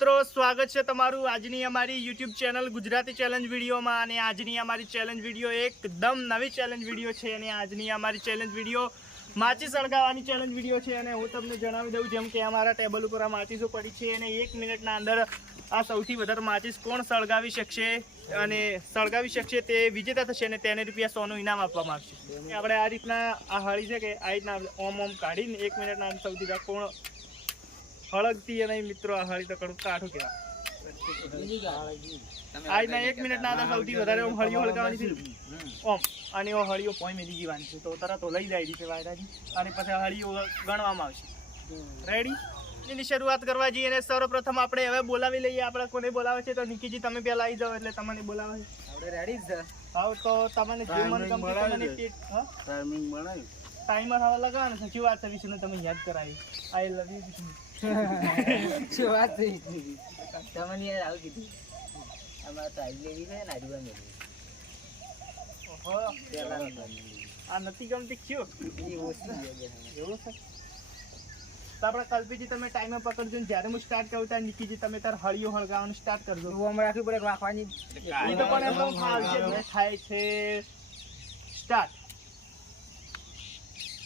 મિત્રો સ્વાગત છે તમારું આજની અમારી YouTube ચેનલ ગુજરાતી ચેલેન્જ વિડીયોમાં અને આજની અમારી ચેલેન્જ વિડીયો એકદમ નવી ચેલેન્જ વિડીયો છે અને આજની અમારી ચેલેન્જ વિડીયો માચીસ સળગાવવાની ચેલેન્જ વિડીયો છે અને હું તમને જણાવી દઉં જેમ કે અમારા ટેબલ ઉપર આ માચીસો પડી છે અને 1 મિનિટના અંદર આ સૌથી વધારે માચીસ કોણ સળગાવી શકશે અને સળગાવી શકશે તે વિજેતા થશે અને તેને રૂપિયા 100નું ઇનામ આપવામાં આવશે। આપણે આ રીતના આ હળી છે કે આ રીતના ઓમ કાઢીને 1 મિનિટના અંદર સૌથી વધારે કોણ હળગતી નહીં મિત્રો આ હળી તો કડું કાઠું કહેવાય। આજના 1 મિનિટના અંદર સૌથી વધારે ઓમ હળીઓ હળગાવવાની છે ઓમ અને ઓ હળીઓ પોઈ મેલી જીવાની છે તો તરત લઈ જાય છે વાયરાજી અને પછી હળીઓ ગણવામાં આવશે। રેડી? એની શરૂઆત કરવા જઈએ અને સર્વપ્રથમ આપણે હવે બોલાવી લઈએ। આપણે કોને બોલાવે છે તો નિકીજી તમે પહેલા આવી જાઓ એટલે તમને બોલાવે છે। આપણે રેડી છે? હા તો તમને જે મન ગમતું તમને ટાઈમિંગ બનાવ્યું ટાઈમર હવે લગાવવાનું છે। શું વાત છે વિષ્ણુ તમે યાદ કરાવી? આઈ લવ યુ વિષ્ણુ। શું વાત થઈ તમને યાર આવું કીધું અમારે તો આવી લેવી છે ને આજુબાજુ મેળવી ઓહો આ નથી ગમતી ક્યું એવું છે તો આપણે કલ્પીજી તમે ટાઈમર પકડજો ને જ્યારે હું સ્ટાર્ટ કરું ત્યારે નિકીજી તમે તાર હળીઓ હળગાવવાનું સ્ટાર્ટ કરજો। અમે રાખવી પડે રાખવાની એ તો પણ એમ ફાવશે થાય છે સ્ટાર્ટ।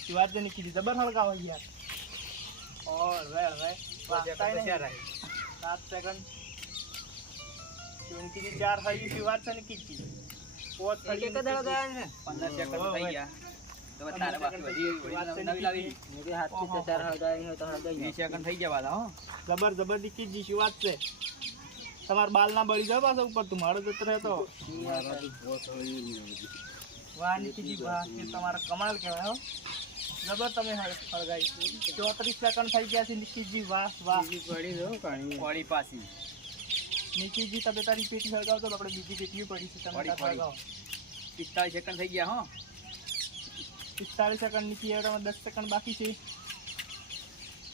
શું વાત છે નિકીજી જબર હળગાવો યાર। ઓલરાઈટ વાગતા નહીં 7 સેકન્ડ નિકીજી 4 હળી શું વાત છે નિકીજી 5 હળી એક દાડો ગયા ને 15 સેકન્ડ થઈ ગયા તો તારે બાકી વધી નવી લાવી મેરે હાથથી તો 4 હળગાવી હોય તો હળગાવી 20 સેકન્ડ થઈ ગયા વાલા હો જબર જબર નિકીજી શું વાત છે તમાર બાલ ના બળી જાવ પાછા ઉપર તું મારો જતો રહેતો વાહ નિકીજી વાહ કે તમારા કમાલ કહેવાય હો જબર તમે હળગાઈ 34 સેકન્ડ થઈ ગયા છે નિકીજી વાહ વાહ પડી દો પાણી પડી પાછી નિકીજી તમે તારી પેટી હળગાવ તો આપણે બીજી પેટીઓ પડી છે તમે પડી, હળગાવો 45 સેકન્ડ થઈ ગયા હો 45 સેકન્ડ નીકળી આવ્યા 10 સેકન્ડ બાકી છે।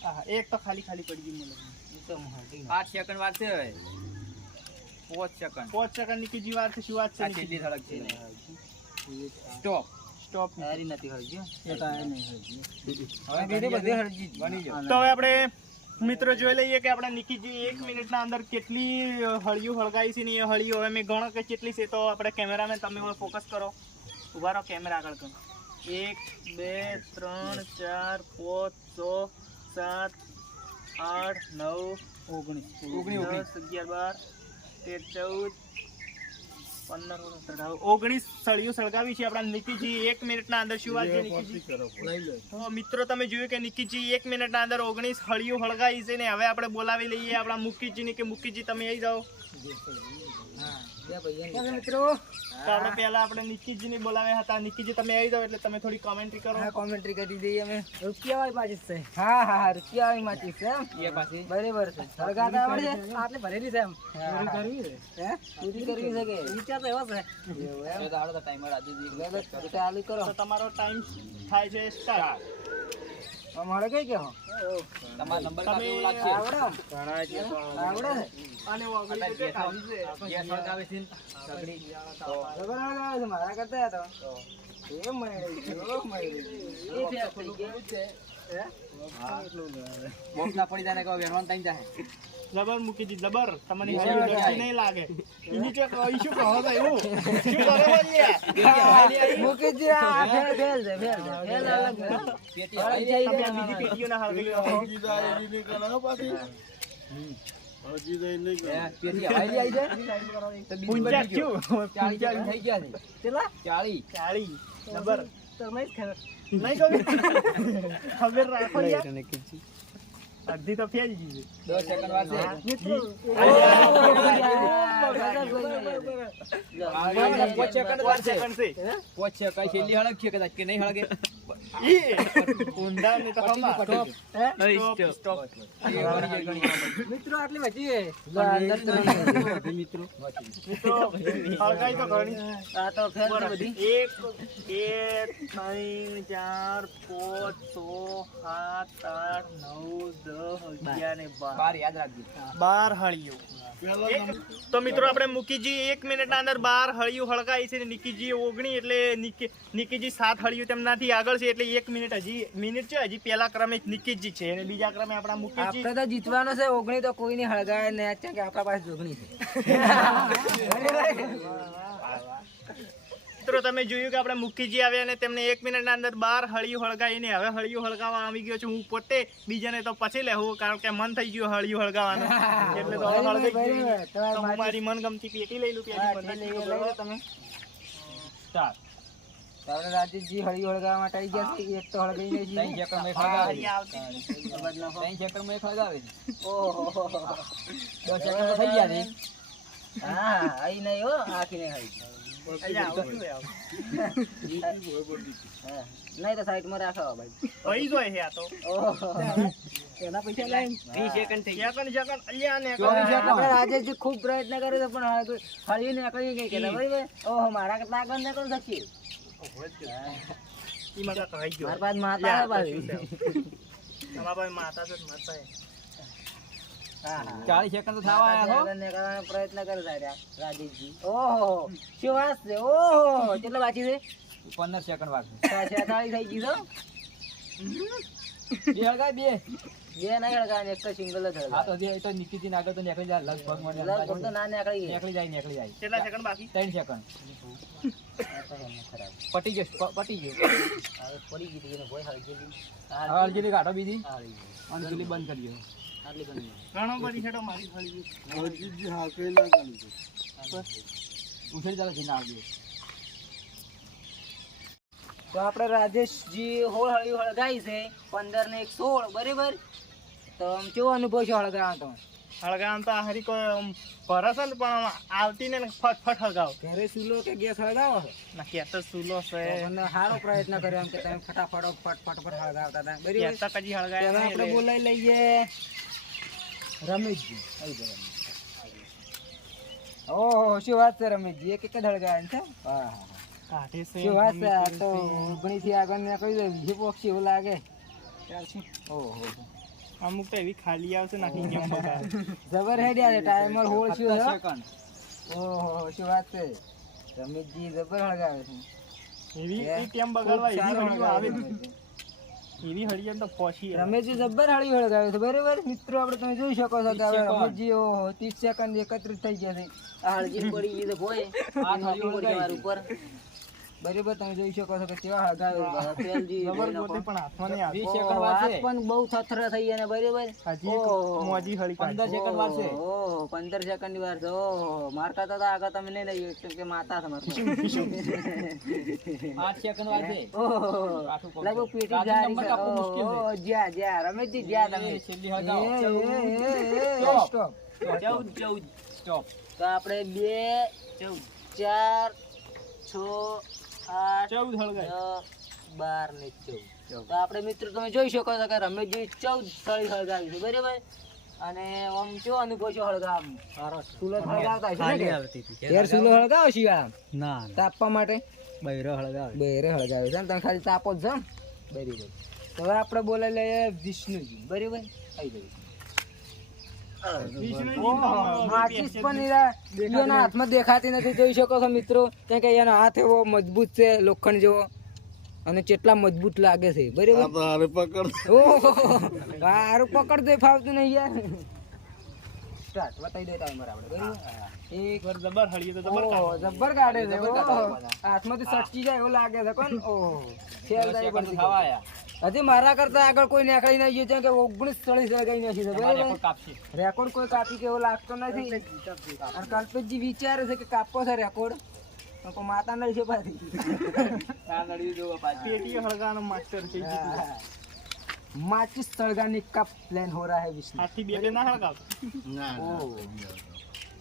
હા એક તો ખાલી ખાલી પડી ગઈ મને એ તો મહાડી 8 સેકન્ડ વાર છે 5 સેકન્ડ 5 સેકન્ડ નીકળી વાર છે શું વાત છે આ છેલ્લી સળગ છે સ્ટોપ સ્ટોપ તારી નથી હળજી એ તો આ નહીં હળજી હવે હવે બધે હળજી બની જાવ તો હવે આપણે મિત્રો જોઈ લઈએ કે આપણા નિકીજી 1 મિનિટના અંદર કેટલી હળીઓ હળગાવી છે ને એ હળીઓ હવે મેં ગણો કે કેટલી છે તો આપણે કેમેરામેન તમે હવે ફોકસ કરો ઉભા રહો કેમેરા આગળ કરો 1 2 3 4 5 6 7 8 9 19 સળીઓ સળગાવી છે આપણા નિકીજી 1 મિનિટના અંદર શું વાત છે નિકીજી તો મિત્રો તમે જોયું કે નિકીજી 1 મિનિટના અંદર 19 હળીઓ હળગાવી છે ને હવે આપણે બોલાવી લઈએ આપણા મુકીજીને કે મુકીજી તમે આવી જાઓ। મિત્રો તો આપણે પહેલા આપણે નિકીજીને બોલાવ્યા હતા નિકીજી તમે આવી જાઓ એટલે તમે થોડી કોમેન્ટ્રી કરો। હા કોમેન્ટ્રી કરી દઈએ અમે રૂપિયા વાળી પાછી છે હા હા રૂપિયા વાળી માચી છે એમ એ પાછી બરાબર છે સળગાતા આવડે છે આટલે ભરેલી છે એમ પૂરી કરવી છે હે પૂરી કરવી છે કે વિચાર તો એવો છે એવું એમ એ તો આવડે તો ટાઈમર આજી દી તો ચાલુ કરો તો તમારો ટાઈમ થાય છે સ્ટાર્ટ। અમારે કઈ કે હો તમારો નંબર તમે કાપી એવું લાગશે આવડે આવડે અને વાગડી તો ખાલી છે જે સળગાવે છે સગડી તો ખબર આવે છે મારા કરતા તો એ મળી એ છે હે બોમ્બ ના પડી જાય ને કહો વેરવાન ટાઈમ જાય જબર મુકીજી જબર તમને હળીઓ ડરતી નહીં લાગે ઇની કે ઈશું કહો તો એવું શું કરો બોલીએ મુકેશજી આ ફેલ છે ફેલ અલગ પેટી હળી હળી જાય તમે બીજી પેટીઓના હળગી લો પેટી હળી આવી જાય તો બીજી પૂંજા બની ગયો ક્યું 40 થઈ ગયા છે ચલા 40 ચાળી જબર તમે જ ખબર નહીં ખબર ખબર રાખો યાર અડધી તો ફેલ ગઈ છે 10 સેકન્ડ વાર છે મિત્રો પાંચ સેકન્ડ વાર છે સેકન્ડ છે પોચ છે કઈ છેલ્લી હળગ છે કદાચ કે નહીં હળગે ઈ ઊંડા ને તો ખમા સ્ટોપ મિત્રો આટલી વધી મિત્રો મિત્રો હળગાઈ તો ઘણી આ તો ફેલ છે બધી 1 2 3 4 5 6 7 8 9 10 11 ને 12 યાદ રાખજો 12 હળીઓ તો મિત્રો આપણે મુકીજી 1 મિનિટના અંદર 12 હળીઓ હળગાઈ છે ને નિકીજી 19 એટલે નિકીજી 7 હળીઓ તેમનાથી આગળ છે એટલે 1 મિનિટ છે હજી પહેલા ક્રમે નિકિતજી છે અને બીજા ક્રમે આપણા મુકેશજી. આપણે તો જીતવાનો છે. ઓગણી તો કોઈને હળગાવે ને કે આપણા પાસે જોગણી છે. મિત્રો તમે જોયું કે આપણે મુકેશજી આવ્યા અને તેમને 1 મિનિટના અંદર 12 હળિયું હળગાવીને હવે હળિયું હળગાવવા આવી ગયો છું હું પોતે. બીજાને તો પછી લેવું કારણ કે મન થઈ ગયું હળિયું હળગાવવાનું એટલે તો હવે હળગાઈ ગયું. તો હું મારી મનગમતી પેટી લઈ લઉં તમે સ્ટાર્ટ. આપણે રાજેશજી હળિયું હળગાવવા માટે આવી ગયા છે. એક તો હળગાઈ નહીં છે. 3 સેકન્ડ માં એક હળગાવે. ઓહો 10 સેકન્ડ થઈ ગયા છે. હા આઈ નહીં હો આખી નહીં આવી. નહીં તો સાઈડમાં રાખો ભાઈ. થઈ જાય છે આ તો. એના પૈસા લાઈન 3 સેકન્ડ થઈ ગયા. સેકન્ડ અલ્યા ને આપણે રાજેશજી ખૂબ પ્રયત્ન કર્યો પણ હળિયું ને કઈ કઈ કેતા બરાબર. ઓહો મારા કરતા આગળ ન કરી શકીએ. ઈ મગા થઈ ગયો. મારા પાસે માતા છે ભાઈ. તમારા પાસે માતા છે માતા છે. 40 સેકન્ડ તો થવા આયા છો. કરવાનો પ્રયત્ન કરે સાહેબ રાજેશજી. ઓહો શું વાત છે. ઓહો કેટલા બાકી છે. 15 સેકન્ડ બાકી. 46 થઈ ગયું બે હળગાય બે. બે નહીં હળગાવે એક તો સિંગલ જ આ હળગાવે. તો જે એ તો નિકિતજી આગળ તો નીકળી જાય લગભગ મને લગભગ તો ના નીકળી જાય. નીકળી જાય. કેટલા સેકન્ડ બાકી? 3 સેકન્ડ. આ તો એમને ખરાબ. પટી ગયો. હવે પડી ગઈ એને કોઈ હળગેલી. હવે અડધીલી કાઢો બીજી. હારી ગઈ. અને પેલી બંધ કરી દો. આટલી બની. ઘણો બધી હેડો મારી હળી ઉછળી ચાલો છે ના આવજો. તો આપણે રાજેશજી હોળ હળિયું હળગાઈ છે 15 ને 1 16 બરાબર. તો આમ કેવો અનુભવ છે હળગાવાનો તો? હળગામ તો હરી કોઈ પરસન પણ આવતી ને ફટફટ હળગાવ. ઘરે ચૂલો કે ગેસ હળગાવો છો? ના કે તો સુલો છે મને સારો પ્રયત્ન કર્યો એમ કે તમે ફટાફટ ફટફટ હળગાવતા હતા કે બરાબર. તો કજી હળગાય હવે આપણે બોલાવી લઈએ રમેશજી. ઓહો શું વાત છે રમેશજી. એક જ હળગાવે છે. હા હા કાઢે છે શું વાત છે. આ તો ઓગણી થી આગળ ને કહી દે બીજે પક્ષી એવું લાગે. ઓહો અમુક તો એવી ખાલી આવશે નાખી કેમ બગાડ. જબર હેડ્યા છે ટાઈમર હોળ શું 17 છે. સેકન્ડ. ઓહો શું વાત છે. રમેશજી જબર હળગાવે છે. એવી હે? એ કેમ બગાડવા ખૂબ એવી સારો હળીઓ આવે હળગાવે છે. એવી હળીઓ તો પહોંચી રમેશજી જબ્બર હળિયું હળગાવે છે બરાબર. મિત્રો આપણે તમે જોઈ શકો છો કે હવે 30 રમેશજી ઓહો 30 સેકન્ડ 31 થઈ ગયા છે. આ હળગી પડી ગઈ છે ભોય. આ હળિયું હળગાવી ઉપર બરાબર તમે જોઈ શકો છો કે કેવા હળગાવે છે. તેલજી જબર પોતે પણ હાથમાં નહીં 20 આવતું. સેકન્ડ ઓહો, વાર હાથ છે. પણ બહુ થથરા થઈ ગયા ને બરાબર. હજી એક ઓહો. મોજી હળી 15 સેકન્ડ વાર છે. ઓહો 15 સેકન્ડ ની વાર છે. ઓહો માર કરતા તો આગળ તમે નહીં લઈ કેમ કે માતા છે માતા. 8 સેકન્ડ વાર છે. ઓહો કાઠું પકડો. લગભગ પેટી રાજુ જારી નંબર છે. કાપવો મુશ્કેલ છે. ઓહો જ્યાં રમેશજી જ્યાં તમે. એ છેલ્લી હળગાવો. સ્ટોપ. સ્ટોપ. તો આપણે 2 4 6 8 14 હળગાય 10 12 ને 14. તો આપણે મિત્રો તમે જોઈ શકો છો કે રમેશજી 14 સળી હળગાવી છે બરાબર. અને આમ કેવો અનુભવ છે હળગાવ. સુલો હળગાવતા હશો ને ઘેર સુલો હળગાવો છો આમ ના તાપવા માટે બૈરો હળગાવે. બેરે હળગાવે છે ને તમે ખાલી તાપો જ છો ને? બરાબર. તો હવે આપણે બોલાવી લઈએ વિષ્ણુજી બરાબર. આવી ગયું. માચીસ પણ એના હાથમાં દેખાતી નથી જોઈ શકો છો મિત્રો. કેમ કે એનો હાથ એવો મજબૂત છે લોખંડ જેવો અને કેટલા મજબૂત લાગે છે બરાબર. ઓહો હારું પકડતો ફાવતું નહીં યાર. સ્ટાર્ટ બતાવી દે ટાઈમર આપણે બરાબર. એક જબર જબર હળીઓ તો જબર ઓહો કાઢે. જબ્બર કાઢે છે. ઓહો હાથમાંથી સટકી જાય એવું લાગે છે કોણ. ઓહો ખેલ જાય સેકન્ડ થવા આયા. હજી મારા કરતા આગળ કોઈ નીકળી નહીં ગયું છે કે 19 40 ગઈ નથી તમારે બરાબર. રેકોર્ડ કાપશે. રેકોર્ડ કોઈ કાપી કે એવું લાગતો નથી. અને કલ્પેશજી વિચારે છે કે કાપવો છે રેકોર્ડ પણ કોઈ માતા નહીં છે પાછી. આ લડ્યું જોવો પાછું. પેટીઓ હળગાવાનો માસ્ટર છે माचिस सળગાની का प्लान हो रहा है विष्णु. હાથી બે બે ના હળગાવ.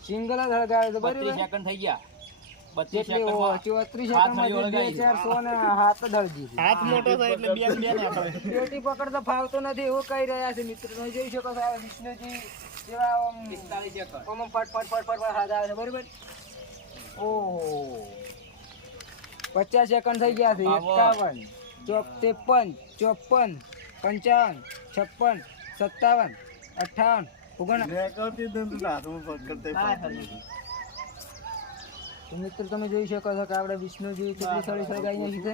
સિંગલ જ હળગાવે તો 32 બરાબર. સેકન્ડ થઈ ગયા. 32 કેટલી સેકન્ડ હોય? 34 સેકન્ડમાં જે 400 ને હાથ દળજી છે. હાથ મોટો છે એટલે બે બે ને આપણે. પેટી પકડતો ફાવતો નથી એવું કહી રહ્યા છે મિત્રો. તમે જોઈ શકો છો આ વિષ્ણુજી જેવા આમ 45 સેકન્ડ. આમ ફટ ફટ ફટ ફટ હાથ આવે છે બરાબર. ઓહો 50 સેકન્ડ થઈ ગયા છે. 51 53 54 55 56 57 58 59. તો મિત્રો તમે જોઈ શકો છો કે આપણે વિષ્ણુજી કેટલી સળી સળગાઈ નાખી છે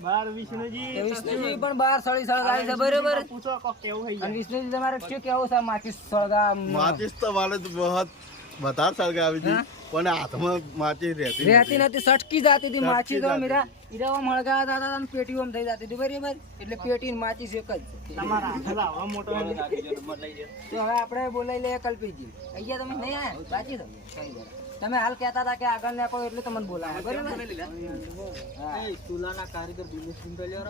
12 વિષ્ણુજી તો વિષ્ણુજી પણ 12 સળી સળગાઈ છે બરોબર પૂછો કોક કેવું થઈ અને વિષ્ણુજી તમારે શું કેવું છે માચીસ સળગા માચીસ તો વાલે તો બહુત વધારે સળગાવી હતી પણ હાથમાં માચીસ રહેતી નથી સટકી જતી હતી માચી તો મીરા ઈરાવા મળગાતા હતા અને પેટીઓ થઈ જતી હતી બરાબર એટલે પેટી ને માચીસ એક જ છે તમારા હાથ લાવો મોટો તો હવે આપણે બોલાવી લઈએ કલ્પીજી અહીંયા તમે નહીં આયા સાચી તો તમે હાલ કહેતા હતા કે આગળ ના કોઈ એટલે તમને બોલાવે બરાબર સુલાના કારીગર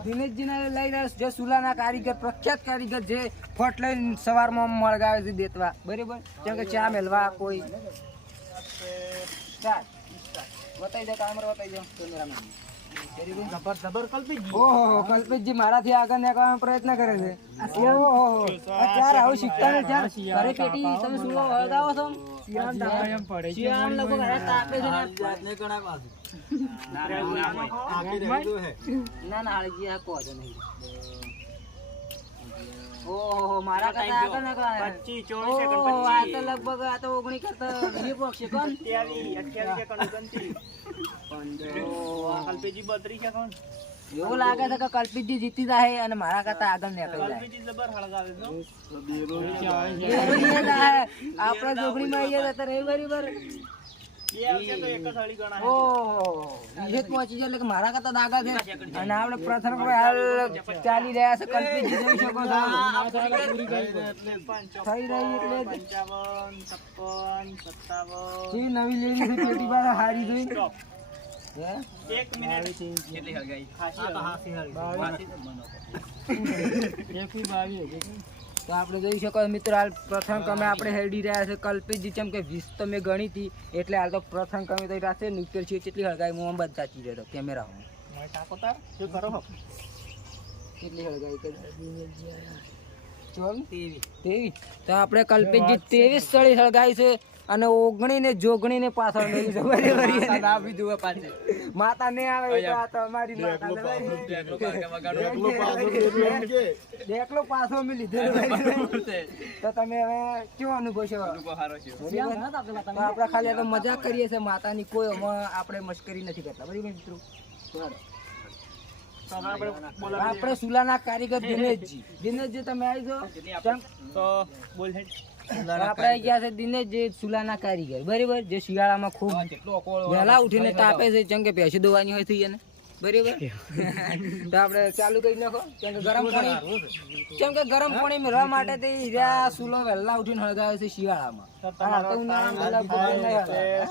દિનેશજીને લઈ રહ્યા જે સુલાના કારીગર પ્રખ્યાત કારીગર જે ફટ લઈને સવારમાં મળગાવે છે દેતવા બરાબર જેમ કે ચા મેલવા કોઈ બતાવી દો કામર બતાવી દો કેમેરામેન જબર કલ્પીજી ઓહો કલ્પેશજી મારાથી આગળ નીકળવાનો પ્રયત્ન કરે છે ઓહો ચાર આવું શીખતા ને ચાર ઘરે પેટી તમે સુલો હળગાવો છો શિયાળ લગભગ ઘરે તાપે છે ના ના હાલજી આ કહો છો નહીં ઓહો મારા કરતા આગળ નીકળવાના 25 24 સેકન્ડ ઓહો, આ તો લગભગ આ તો 19 કરતા 20 સેકન્ડ 28 સેકન્ડ 29 કલ્પીજી 32 સેકન્ડ એવું લાગે છે કે કલ્પિતજી જીતી જાય અને મારા કરતા આગળ નીકળી જાય કલ્પીજી જબર હળગાવે છે આપણે જોગણીમાં આવીએ તો બરાબર એ આવશે તો એક જ હળી ગણાય ઓહો એ પહોંચી જાય એટલે કે મારા કરતા દાગા છે અને આપણે પ્રથમ હાલ ચાલી રહ્યા છે કલ્પિતજી જોઈ શકો છો થઈ રહી એટલે 55 56 57 જે નવી લેવી છે પેટી બાર હારી જોઈ હે 1 મિનિટ કેટલી હળગાઈ તો આપણે જોઈ શકો છો મિત્રો હાલ પ્રથમ ક્રમે આપણે હેડી રહ્યા છે કલ્પિતજી જેમ કે 20 તો મેં ગણી હતી એટલે હાલ તો પ્રથમ ક્રમે થઈ રહ્યા છે નુકર છે કેટલી હળગાઈ મોહમ્મદ સાચી રહ્યો કેમેરામાં મોય ટાકોતાર શું કરો હો કેટલી હળગાઈ ચોલ 23 તો આપણે કલ્પિતજી 23 સળી હળગાઈ છે અને 19 ને જોગણી ને પાછળ લઈ છે બરાબર માતા ને આવે તો આ તો અમારી માતા દેખલો પાછો મે લીધો તો તમે હવે કેવો અનુભવ છે તો આપણે ખાલી તો મજાક કરીએ છે માતાની કોઈ આપણે મસ્કરી નથી કરતા બરાબર મિત્રો આપણે સુલાના કારીગર દિનેશજી તમે આવી જાઓ તો બોલ હેડ આપણે ગયા છે દિનેશજી સુલાના કારીગર બરાબર જે શિયાળામાં ખૂબ વહેલા ઉઠીને તાપે છે જેમ કે ભેંસી દોવાની હોય થઈ એને બરાબર તો આપણે ચાલુ કરી નાખો કેમ કે ગરમ પાણી મેળવવા માટે તે હીરા સુલો વહેલા ઉઠીને હળગાવે છે શિયાળામાં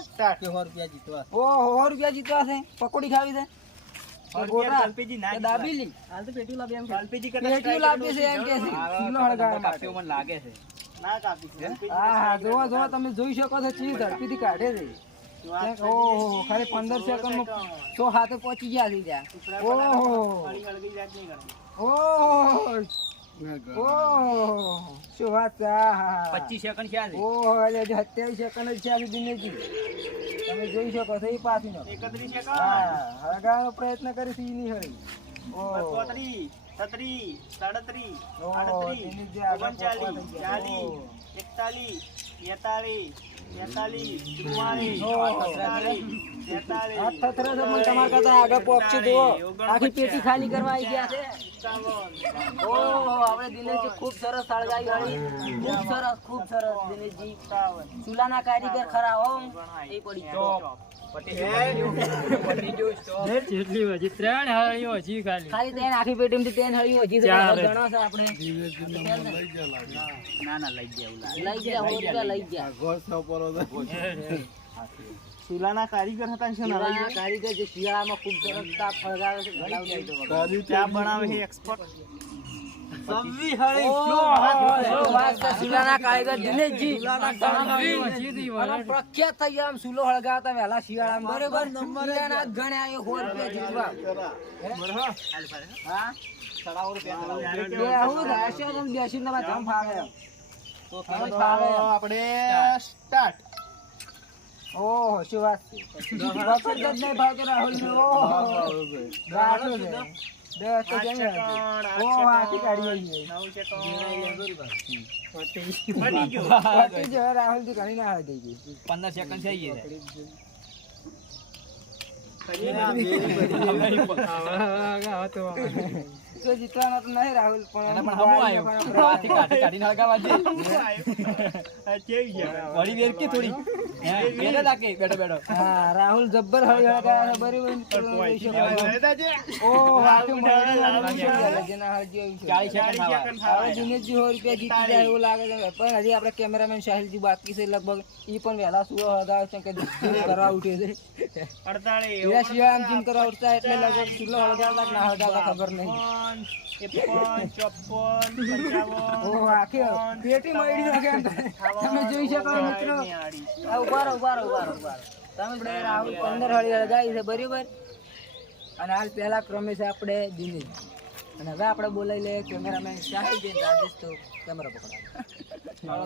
સ્ટાર્ટ ઓહો 100 રૂપિયા જીતવા છે પકોડી ખાવી છે કલ્પીજી ના દાબીલી કલ્પીજી પેટીયું લાવી છે એમ કે છે સુલો હળગાવવા માટે મને લાગે છે ના કાપી હા જો તમે જોઈ શકો છો ચીજ ઝડપીથી કાઢે છે ઓહો ખાલી 15 સેકન્ડમાં 100 હાથે પહોંચી ગયા થઈ ગયા ઓહો હળગી જાત નહીં કરતી ઓહો ઓહો શું વાત છે 25 સેકન્ડ ક્યાં છે ઓહો એટલે 27 સેકન્ડ જ છે આજે દિનેશજી તમે જોઈ શકો છો એ પાછીનો 31 સેકન્ડ હા હળગાવવાનો પ્રયત્ન કરી છે ઈ નહીં હળી ઓહો 33 33 37 ઓહો, 38 દિનેશજી આગળ 39 તમારા કરતા આગળ પહોંચશે જુઓ આખી પેટી ખાલી કરવા આવી ગયા છે ઓહો આપણે દિનેશજી ખૂબ સરસ સળગાઈ વાળી ખૂબ સરસ દિનેશજી ચૂલાના કારીગર ખરા હો એ પડી ખાલી તેન આખી પેટીમાંથી તેન હળીઓ હજી તો ગણો છે આપણે ના ના લઈ ગયા લઈ ગયા હો રૂપિયા લઈ ગયા સુલાના કારીગર હતા છે ને ચૂલાના કારીગર જે શિયાળામાં ખૂબ સરસ તાપ ફળગાવે છે ચા બનાવે છે એક્સપર્ટ સુલાના કારીગર દિનેશજી અને પ્રખ્યાત થઈ ગયા આમ સુલો હળગાવતા વહેલા શિયાળામાં બરોબર નંબર ગણ્યા 100 રૂપિયા જીતવા હા આવું રહેશે તમે બેસીને તમારે જમ ફાવે આપણે સ્ટાર્ટ ઓહો શું વાત છે વખત જ નહીં ભાવતો રાહુલ ઓહો રાહુલ છે 10 તો જમે ઓહો આખી કાઢી આવી 9 સેકન્ડ રાહુલ થી ઘણી ના આવી ગઈ 15 સેકન્ડ થઈ ગઈ તો જીતવાનો તો નહીં રાહુલ પણ પણ હમું આવ્યો આથી કાઢીને હળગાવા દે કેવી ગયા વળી વેર કે થોડી બેઠો લાગે બેઠો હા રાહુલ જબ્બર હળગાવા બરાબર ઓ વાક્ય જેના હળજી આવ્યું છે 40 સેકન્ડ હવે દિનેશજી 100 રૂપિયા જીતી જાય એવું લાગે છે પણ હજી આપણે કેમેરામેન સાહિલજી બાકી છે લગભગ ઈ પણ વહેલા સુરો હળગાવે છે કે જીમ કરવા ઉઠે છે 48 એના સિવાય આમ જીમ કરવા ઉઠતા એટલે લગભગ સુલો હળગાવતા કે ના હળગાવતા ખબર નહીં 53 54 ઓ આખી પેટી મળી શકે તમે જોઈ શકો મિત્રો આ ઉભા રહો તમે બે રાહુલ 15 હળી હળગાવી છે બરાબર અને હાલ પહેલા ક્રમે છે આપણે દિનેશ અને હવે આપણે બોલાવી લે કેમેરામેન સાહિલ બેન રાજેશ તો કેમેરા પકડાવો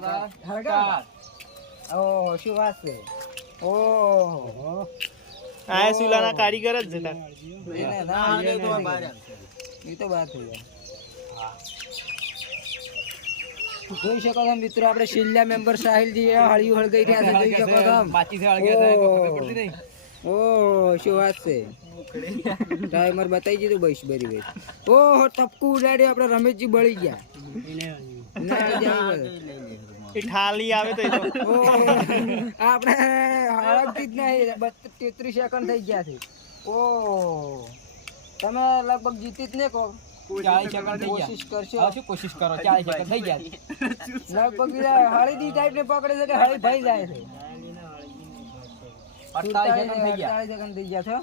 હળગાવ ઓ શું વાત છે ઓહો આ સુલાના કારીગર જ હતા એ તો વાત થઈ જાય જોઈ શકો છો મિત્રો આપણે શિલ્લા મેમ્બર સાહિલજી હળિયું હળગાઈ રહ્યા છે જોઈ શકો છો માચી છે હળગે ઓ શું વાત છે ટાઈમર બતાવી દીધું બસ બરી ઓહો ટપકું ઉડાડ્યું આપણે રમેશજી બળી ગયા એ ઠાલી આવે તો આપણે હળગતી જ નહીં 33 સેકન્ડ થઈ ગયા છે ઓ તમે લગભગ જીતી જ ને કહો 40 સેકન્ડ થઈ ગયા કોશિશ કરશો શું કોશિશ કરો 40 સેકન્ડ થઈ ગયા લગભગ હળીદી ટાઈપ ને પકડે છે કે હળી ભાઈ જાય છે 48 સેકન્ડ થઈ ગયા 48 સેકન્ડ થઈ ગયા છો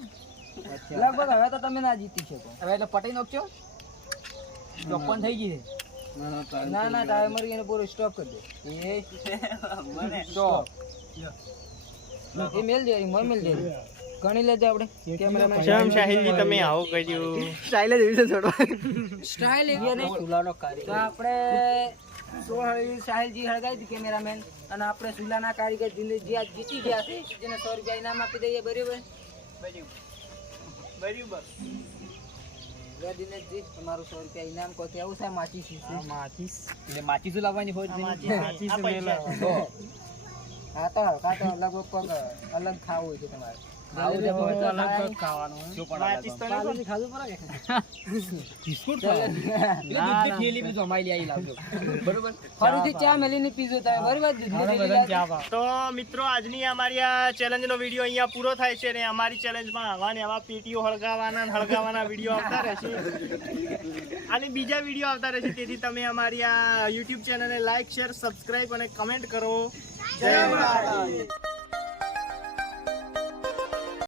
લગભગ હવે તો તમે ના જીતી શકો હવે એટલે પટાઈ નાખજો 54 થઈ ગઈ છે ના ટાઈમર એને પૂરો સ્ટોપ કરી દે એ સ્ટોપ એ મેલ દે મેલ દે ગણી લેજો આપણે કેમેરામેન શમ સાહિલજી તમે આવો કર્યું સ્ટાઇલ જ એવી છે થોડો સ્ટાઇલ એવી ને સુલાનો કારીગર તો આપણે સાહિલજી હળગાવી હતી કેમેરામેન અને આપણે સુલાના કારીગર દિનેશજી આજ જીતી ગયા છે જેને 100 રૂપિયા ઇનામ આપી દઈએ બરાબર દિનેશજી તમારું 100 રૂપિયા ઇનામ કહો કેવું છે માચીસ એટલે માચી શું લાવવાની હોય હા તો હલકા તો લગભગ પગ અલગ ખાવું હોય છે તમારે ફરીથી ચા મેલીને પીજો તમે બરાબર તો મિત્રો આજની અમારી આ ચેલેન્જનો વિડીયો અહીંયા પૂરો થાય છે અને અમારી ચેલેન્જમાં આવા ને આવા પેટીઓ હળગાવાના વિડીયો આવતા રહેશે અને બીજા વિડીયો આવતા રહેશે તેથી તમે અમારી આ યુટ્યુબ ચેનલને લાઈક શેર સબસ્ક્રાઇબ અને કમેન્ટ કરો જય ભારત.